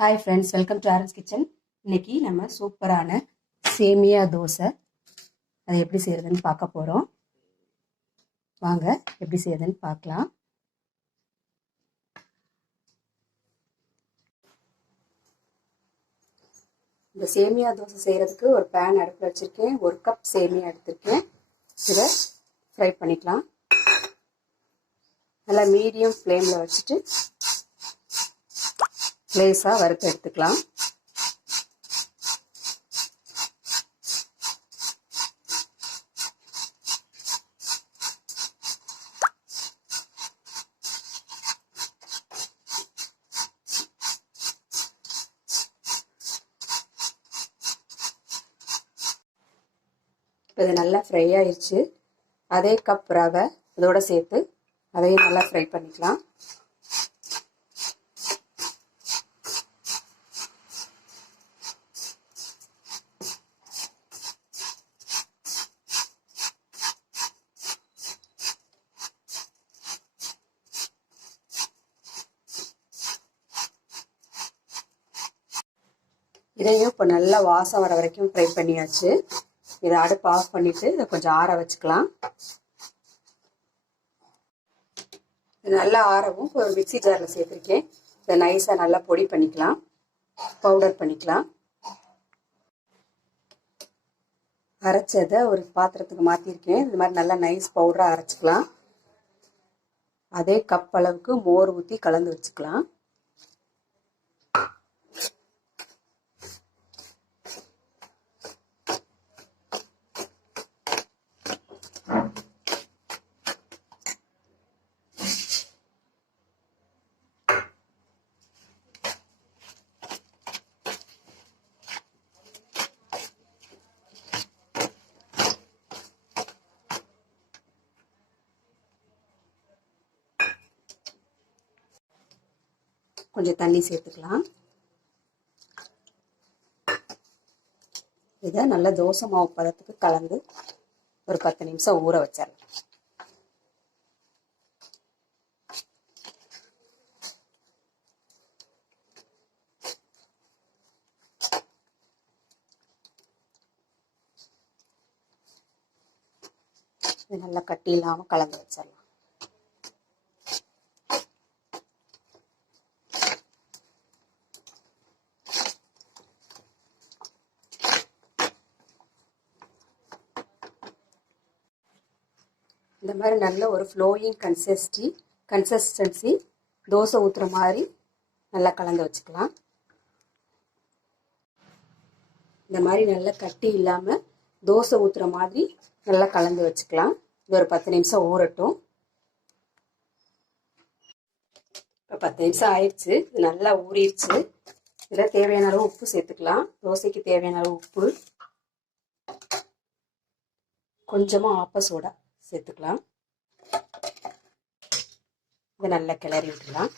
Hi friends, welcome to Aaron's kitchen. இன்னைக்கு நம்ம சூப்பரான சேமியா தோசை அதை எப்படி செய்யறதுன்னு பார்க்க போகிறோம். வாங்க எப்படி செய்யறதுன்னு பார்க்கலாம். இந்த சேமியா தோசை செய்கிறதுக்கு ஒரு பேன் அடுப்பில் வச்சுருக்கேன். 1 கப் சேமியா எடுத்திருக்கேன். இதை ஃப்ரை பண்ணிக்கலாம். நல்லா மீடியம் ஃப்ளேமில் வச்சுட்டு லேசாக வறுத்து எடுத்துக்கலாம். இப்போ இது நல்லா ஃப்ரை ஆயிடுச்சு. அதே கப் ரவை இதோட சேர்த்து அதையும் நல்லா ஃப்ரை பண்ணிக்கலாம். இதையும் இப்போ நல்லா வாசம் வர வரைக்கும் ஃப்ரை பண்ணியாச்சு. இதை அடுப்பு ஆஃப் பண்ணிட்டு இதை கொஞ்சம் ஆற வச்சுக்கலாம். இது நல்லா ஆறவும் ஒரு மிக்சி ஜாரில் சேர்த்துருக்கேன். இதை நைஸாக நல்லா பொடி பண்ணிக்கலாம், பவுடர் பண்ணிக்கலாம். அரைச்சதை ஒரு பாத்திரத்துக்கு மாற்றிருக்கேன். இது மாதிரி நல்லா நைஸ் பவுடராக அரைச்சிக்கலாம். அதே கப் அளவுக்கு மோர் ஊற்றி கலந்து வச்சுக்கலாம். கொஞ்சம் தண்ணி சேர்த்துக்கலாம். இதை நல்லா தோசை மாவு பதத்துக்கு கலந்து ஒரு 10 நிமிஷம் ஊற வச்சிடலாம். இது நல்லா கட்டி இல்லாமல் கலந்து வச்சிடலாம். இந்த மாதிரி நல்ல ஒரு ஃப்ளோயிங் கன்சிஸ்டன்சி தோசை ஊற்றுற மாதிரி நல்லா கலந்து வச்சுக்கலாம். இந்த மாதிரி நல்லா கட்டி இல்லாமல் தோசை ஊற்றுற மாதிரி நல்லா கலந்து வச்சுக்கலாம். இது ஒரு 10 நிமிஷம் ஊறட்டும். இப்போ 10 நிமிஷம் ஆயிடுச்சு. இது நல்லா ஊறிடுச்சு. இதில் தேவையான அளவு உப்பு சேர்த்துக்கலாம். தோசைக்கு தேவையான அளவு உப்பு, கொஞ்சமாக ஆப்ப சோடா சேர்த்துக்கலாம். இதை நல்லா கிளறி விட்டுக்கலாம்.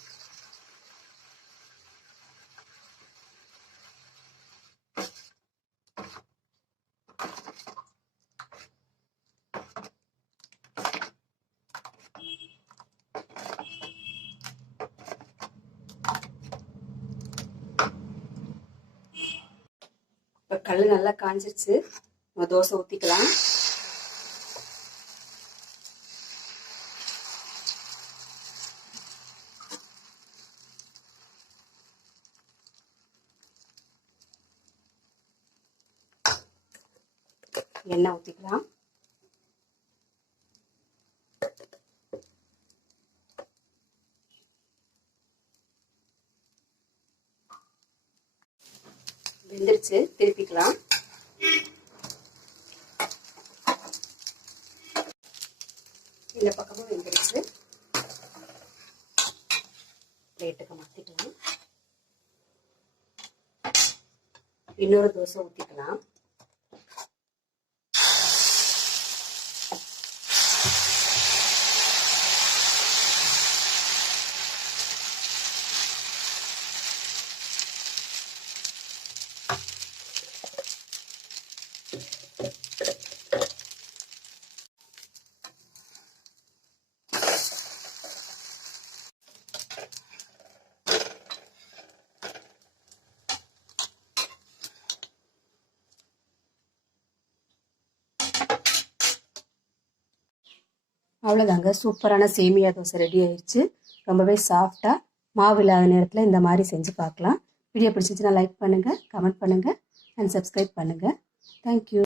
இப்போ கல் நல்லா காஞ்சிருச்சு. நம்ம தோசை ஊற்றிக்கலாம். எண்ணெய் ஊற்றிக்கலாம். வெந்துருச்சு, திருப்பிக்கலாம். இந்த பக்கமும் வெந்துருச்சு. பிளேட்டுக்கு மாற்றிக்கலாம். இன்னொரு தோசை ஊற்றிக்கலாம். அவ்வளோதாங்க, சூப்பரான சேமியா தோசை ரெடி ஆயிடுச்சு. ரொம்பவே சாஃப்டாக மாவு இல்லாத நேரத்தில் இந்த மாதிரி செஞ்சு பார்க்கலாம். வீடியோ பிடிச்சிச்சுன்னா லைக் பண்ணுங்கள், கமெண்ட் பண்ணுங்கள் அண்ட் சப்ஸ்கிரைப் பண்ணுங்கள். தேங்க்யூ.